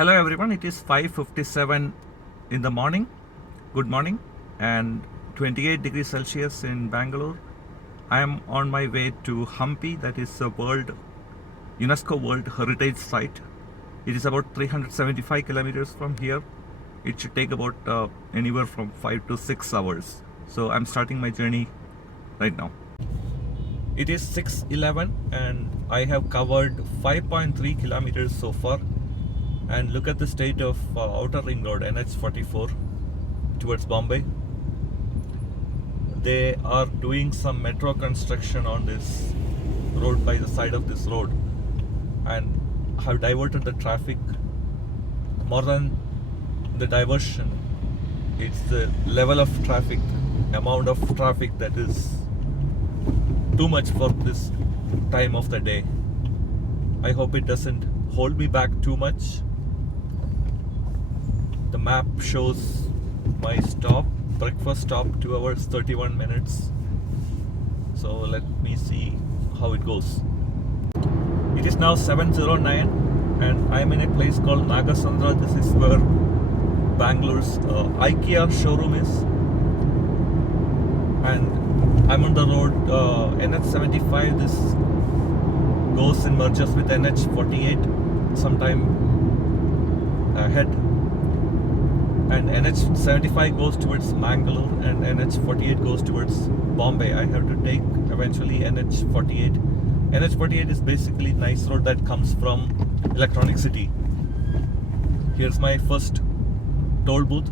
Hello everyone, it is 5:57 in the morning. Good morning, and 28 degrees Celsius in Bangalore. I am on my way to Hampi, that is a UNESCO World Heritage Site. It is about 375 kilometers from here. It should take about anywhere from 5 to 6 hours. So I'm starting my journey right now. It is 6:11 and I have covered 5.3 kilometers so far. And look at the state of Outer Ring Road, NH44 towards Bombay. They are doing some metro construction on this road, by the side of this road, and have diverted the traffic. More than the diversion, it's the level of traffic, amount of traffic that is too much for this time of the day. I hope it doesn't hold me back too much. The map shows my breakfast stop, 2 hours 31 minutes. So let me see how it goes. It is now 7:09 and I am in a place called Nagasandra. This is where Bangalore's IKEA showroom is. And I'm on the road NH75. This goes and merges with NH48 sometime ahead. And NH75 goes towards Mangalore and NH48 goes towards Bombay. I have to take eventually NH48. NH48 is basically nice road that comes from Electronic City. Here's my first toll booth.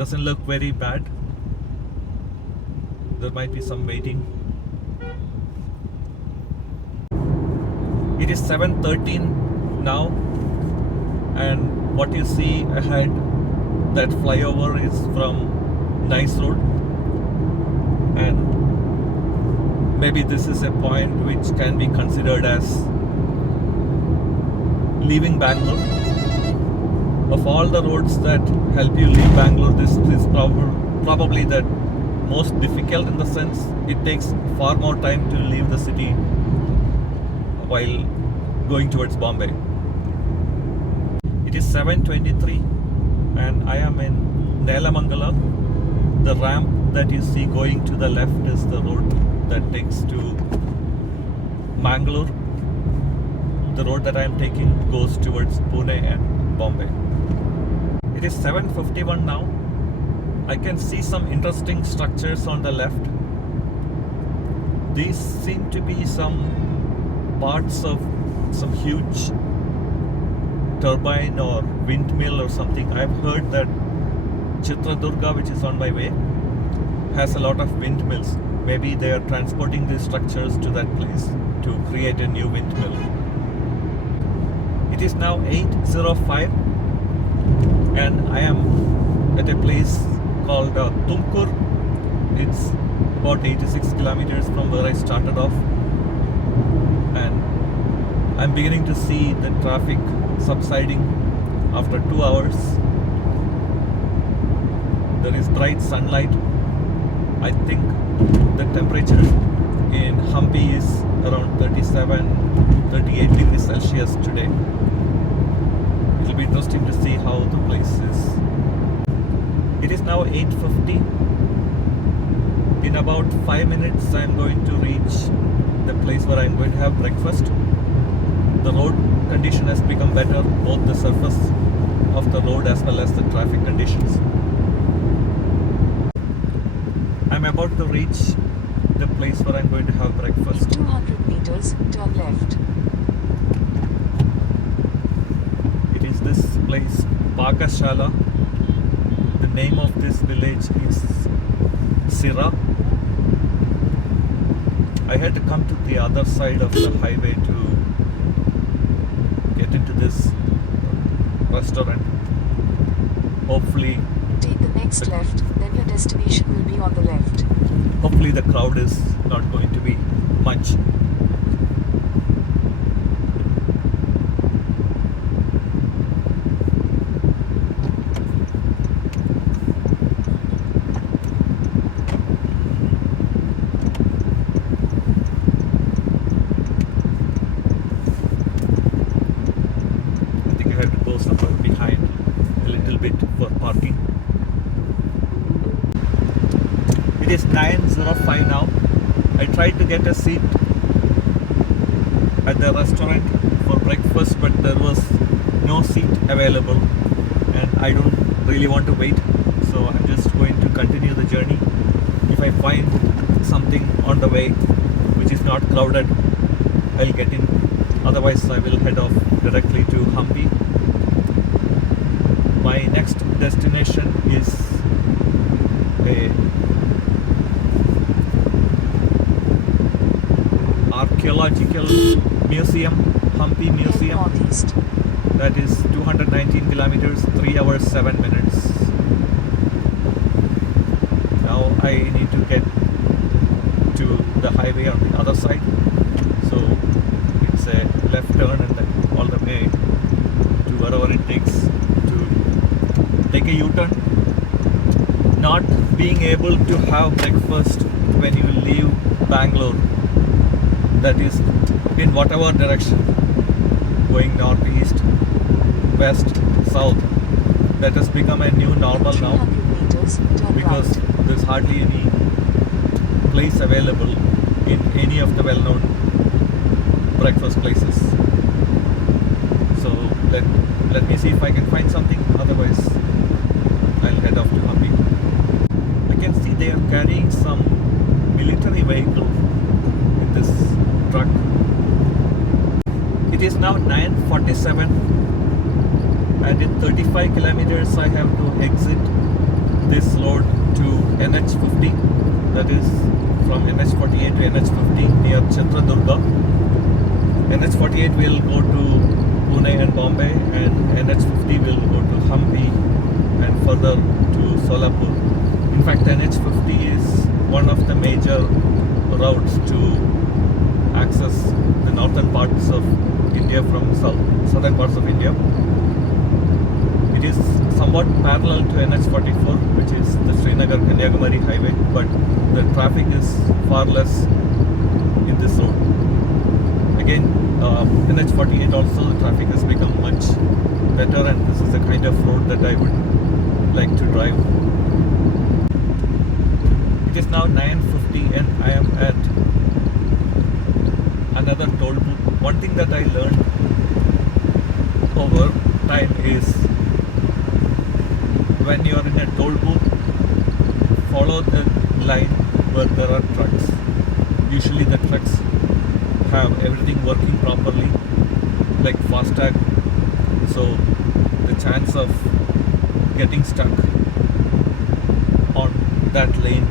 Doesn't look very bad. There might be some waiting. It is 7:13 now, and what you see ahead, that flyover is from Nice Road, and maybe this is a point which can be considered as leaving Bangalore. Of all the roads that help you leave Bangalore, this is probably the most difficult, in the sense it takes far more time to leave the city while going towards Bombay. It is 7:23 and I am in Nelamangala. The ramp that you see going to the left is the road that takes to Mangalore. The road that I am taking goes towards Pune and Bombay. It is 7:51 now. I can see some interesting structures on the left. These seem to be some parts of some huge turbine or windmill or something. I've heard that Chitradurga, which is on my way, has a lot of windmills. Maybe they are transporting these structures to that place to create a new windmill. It is now 8:05 and I am at a place called Tumkur. It's about 86 kilometers from where I started off, and I'm beginning to see the traffic subsiding after 2 hours. There is bright sunlight. I think the temperature in Hampi is around 38 degrees Celsius today. It'll be interesting to see how the place is. It is now 8:50. In about 5 minutes I'm going to reach the place where I'm going to have breakfast. The road condition has become better, both the surface of the road as well as the traffic conditions. I'm about to reach the place where I'm going to have breakfast. In 200 meters, turn left. This place, Pakashala. The name of this village is Sira. I had to come to the other side of the highway to get into this restaurant. Hopefully take the next left, then your destination will be on the left. Hopefully the crowd is not going to be much. have to go somewhere behind a little bit for parking. It is 9:05 now. I tried to get a seat at the restaurant for breakfast, but there was no seat available and I don't really want to wait, so I'm just going to continue the journey. If I find something on the way which is not crowded, I'll get in. Otherwise I will head off directly to Hampi. My next destination is a archaeological museum, Hampi Museum. Northeast. That is 219 kilometers, 3 hours 7 minutes. Now I need to get to the highway on the other side, so it's a left turn and then all the way to wherever it takes to take a U-turn. Not being able to have breakfast when you leave Bangalore, that is in whatever direction, going northeast, west, south, that has become a new normal now, 300 meters, turn because right. there's hardly any place available in any of the well-known breakfast places. So let me see if I can find something, otherwise I'll head off to Hampi. I can see they are carrying some military vehicle in this truck. It is now 9:47 and in 35 kilometers I have to exit this road to NH50, that is from NH48 to NH50 near Chitradurga. NH48 will go to Pune and Bombay, and NH50 will go to Hampi and further to Solapur. In fact, NH50 is one of the major routes to access the northern parts of India from southern parts of India. It is somewhat parallel to NH44, which is the Srinagar-Kanyakumari highway, but the traffic is far less in this road. Again, NH48 also, the traffic has become much better, and this is the kind of road that I would like to drive. It is now 9:50 and I am at another toll booth. One thing that I learned over time is when you are in a toll booth, follow the line where there are trucks. Usually the trucks have everything working properly, like FASTag, so the chance of getting stuck on that lane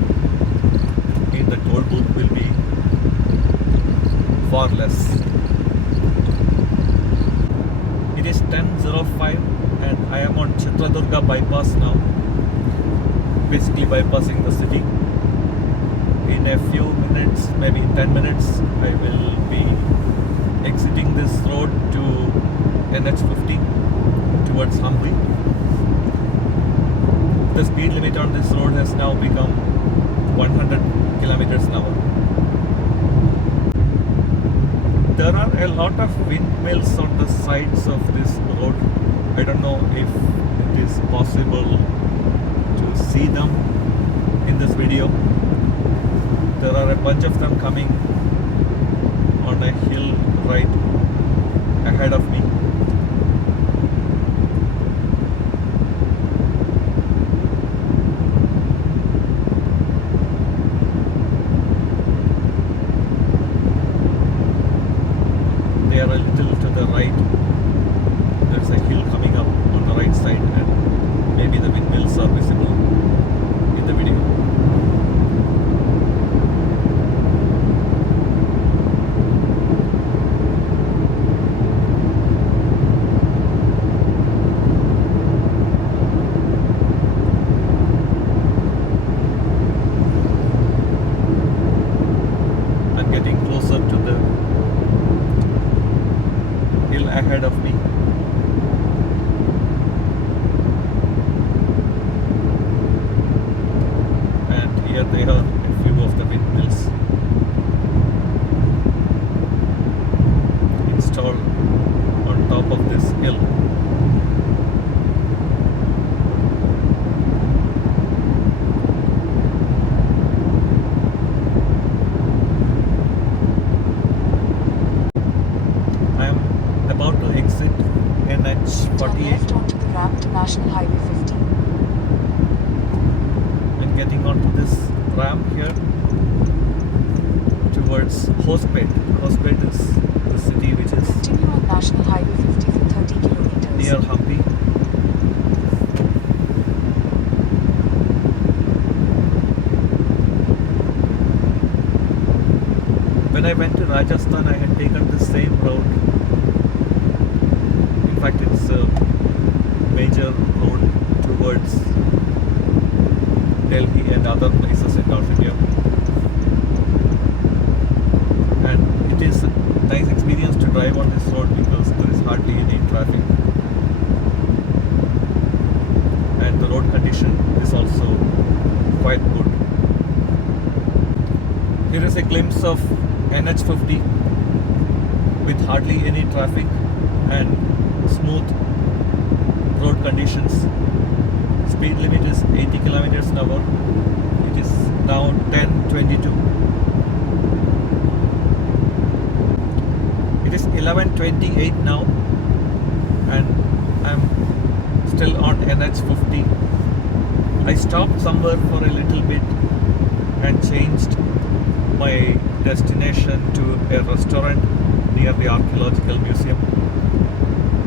in the toll booth will be far less. It is 10:05 and I am on Chitradurga bypass now, basically bypassing the city. In a few minutes, maybe 10 minutes, I will be exiting this road to NH50 towards Hampi. The speed limit on this road has now become 100 kilometers an hour. There are a lot of windmills on the sides of this road. I don't know if it is possible to see them in this video. There are a bunch of them coming on a hill right ahead of me. They are a little to the right. There's a hill coming up on the right side, and maybe the windmills are visible in the video. left onto the ramp to National Highway 50. And getting onto this ramp here towards Hospet. Hospet is the city which is Continue on National Highway 50 for 30 kilometers. near Hampi. When I went to Rajasthan, I had taken the same road. In fact, it's a major road towards Delhi and other places in North India. And it is a nice experience to drive on this road because there is hardly any traffic. And the road condition is also quite good. Here is a glimpse of NH50 with hardly any traffic and smooth road conditions. Speed limit is 80 kilometers an hour. It is now 10:22. It is 11:28 now and I'm still on NH50. I stopped somewhere for a little bit and changed my destination to a restaurant near the archaeological museum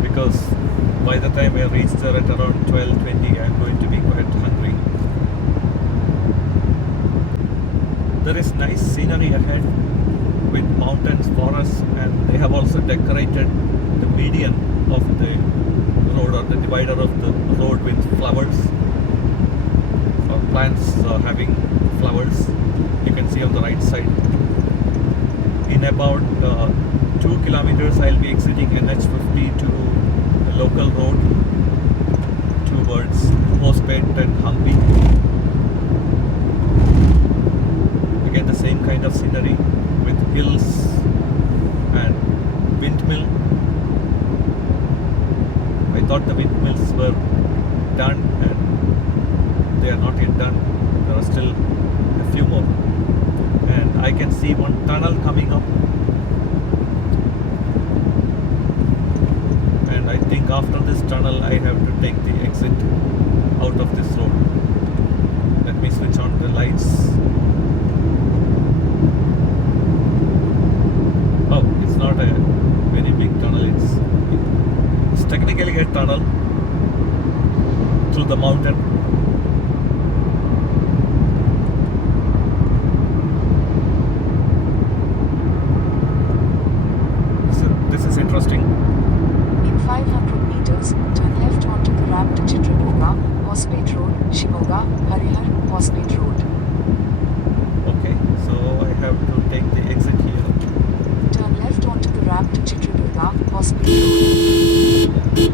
because by the time I reach there at around 12:20 I'm going to be quite hungry. There is nice scenery ahead with mountains, forests, and they have also decorated the median of the road or the divider of the road with flowers or plants having flowers. You can see on the right side. In about 2 kilometers I'll be exiting NH50 to a local road towards Hospet and Hampi. Again the same kind of scenery with hills and windmill. I thought the windmills were done and they are not yet done. There are still a few more. And I can see one tunnel coming up. And I think after this tunnel I have to take the exit out of this road. Let me switch on the lights. Oh, it's not a very big tunnel. It's technically a tunnel through the mountain. This is interesting. In 500 meters, turn left onto the ramp to Chitraduga, Hospet Road, Shimoga, Harihar, Hospet Road. Okay, so I have to take the exit here. Turn left onto the ramp to Chitraduga, Hospet Road.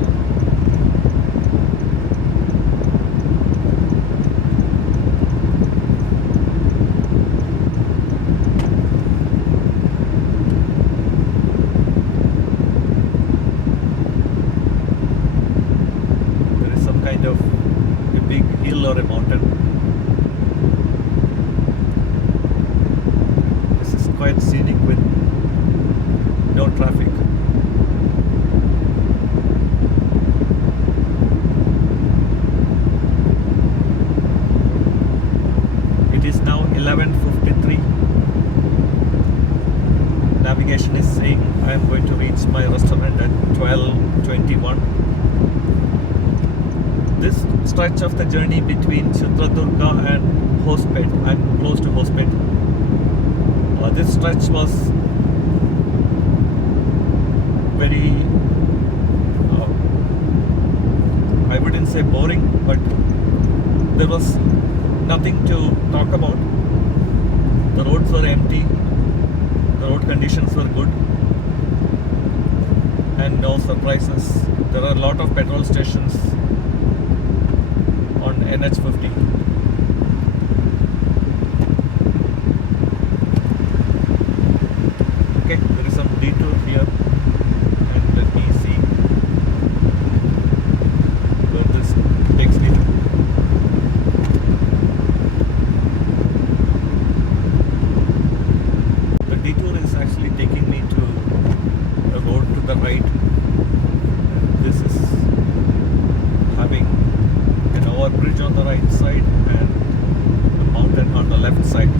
Kind of a big hill or a mountain. This is quite scenic with no traffic. It is now 11:53. Navigation is saying I am going to reach my restaurant at 12:21. This stretch of the journey between Chitradurga and Hospet, I'm close to Hospet. This stretch was very, I wouldn't say boring, but there was nothing to talk about. The roads were empty, the road conditions were good, and no surprises. There are a lot of petrol stations on NH50. Okay, there is some detour here and let me see where this takes me to. The detour is actually taking me to a road to the right. This is right side and the mountain on the left side.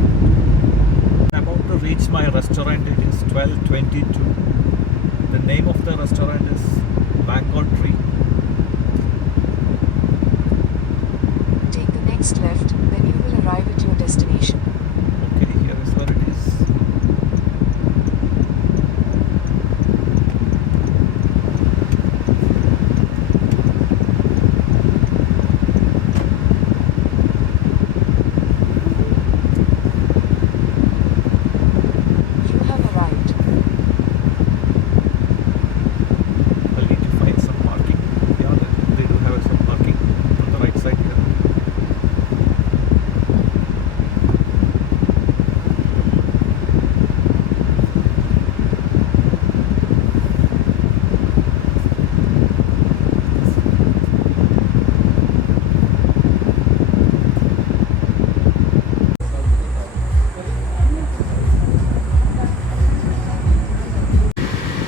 I'm about to reach my restaurant. It is 12:22. The name of the restaurant is Mango Tree. Take the next left, then you will arrive at your destination. Okay, here is where it is. You have arrived. I'll need to find some parking. Yeah, they do have some parking on the right side here.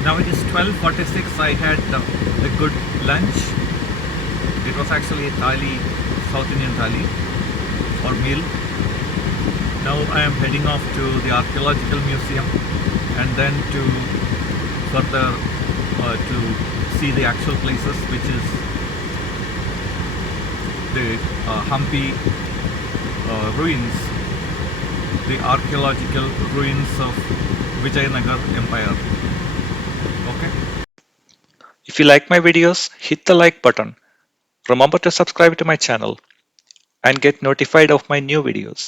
Now it is 12:46. I had a good lunch. It was actually a thali, South Indian thali or meal. Now I am heading off to the archaeological museum and then to further to see the actual places, which is the Hampi ruins, the archaeological ruins of Vijayanagar Empire. Okay. If you like my videos, hit the like button. Remember to subscribe to my channel and get notified of my new videos.